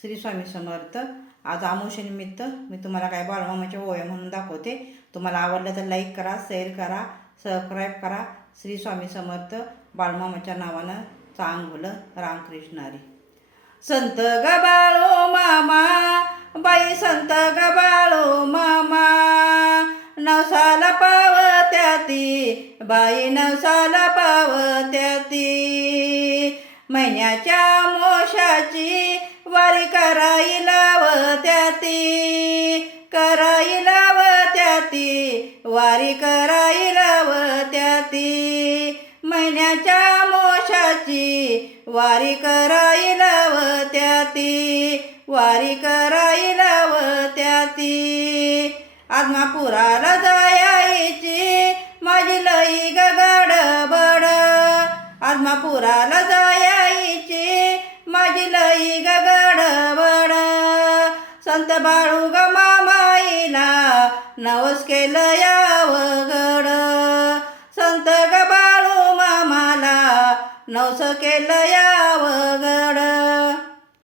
श्री स्वामी समर्थ. आज आमुषानिमित्त मी तुम्हाला काय बाळूमामाच्या ओव्या म्हणून दाखवते. तुम्हाला आवडलं तर लाईक करा, शेअर करा, सबस्क्राईब करा. श्री स्वामी समर्थ. बाळूमामाच्या नावानं चांग भलं रामकृष्ण हरी. संत ग बाळू मामा, बाई संत ग बाळू मामा, नवसाला पावत्याती बाई, नवसाला पावत्याती. महिन्याच्या मोशाची वारी कराई लावत्याती, कराई लावत्याती, वारी कराई लावत्याती. महिन्याच्या मोशाची वारी कराई लावत्याती, वारी कराई लावत्याती. आदमापुराला जायाची माझी लई गडबड, आदमापुराला जायाची माझी लई गडबड. संत बाळू ग मामाईला नवस केलं यावगड, संत ग बाळू मामाला नवस केलं यावगड.